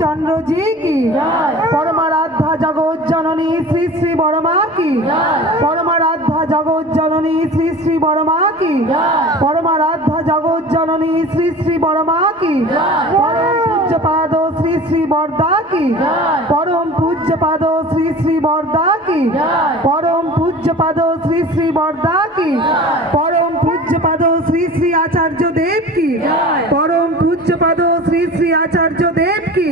चंद्र जी की, परमाराध्या जगत जननी श्री श्री बड़मा की, परमाराध्या जगत जननी श्री श्री बड़मा की, परमाराध्या जगत जननी श्री श्री बड़मा की, परम पूज्य पाद श्री श्री बरदा की, परम पूज्य पाद श्री श्री बरदा की, परम पूज्य पाद श्री श्री बरदा की, परम पूज्य पाद श्री श्री आचार्य देव की, परम पूज्य पाद श्री श्री आचार्य देव की,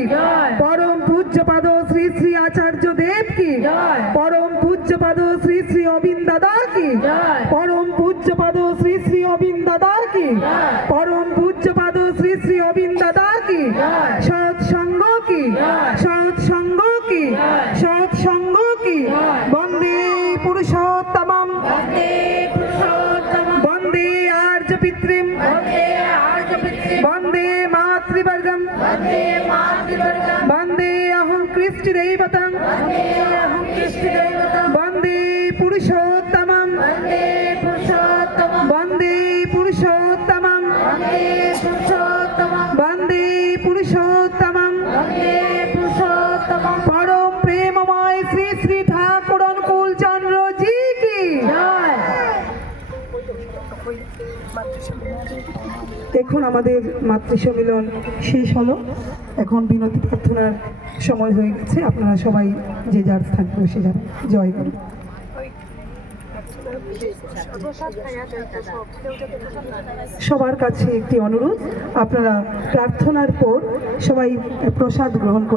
परम पूज्य पाद श्री श्री आचार्य देव की, परम पूज्य पाद श्री श्री अविंद दादा की, परम पूज्य पाद श्री श्री अविंद दादा की, परम पूज्य पाद श्री श्री अविंद दादा की, सत्संग की, सत्संग की, सत्संग की, वंदे पुरुषोत्तमम, वंदे आर्य पितृम, वंदे मातृवर्गम, वंदे अहं कृष्ण दैवतम, वंदे पुरुषोत्तमम, वंदे पुरुषोत्तमम, वंदे पुरुषोत्तमम, परम प्रेममय श्री श्री ठाकुर अनुकूल चंद्र जी की। এখন আমাদের মাতৃ সম্মেলন শেষ হলো। এখন বিনতি প্রার্থনার সময় হয়ে গেছে। আপনারা সবাই যে যার স্থানে বসে যাবেন। জয় গুরু। সবার কাছে একটি অনুরোধ, আপনারা প্রার্থনার পর সবাই প্রসাদ গ্রহণ করুন।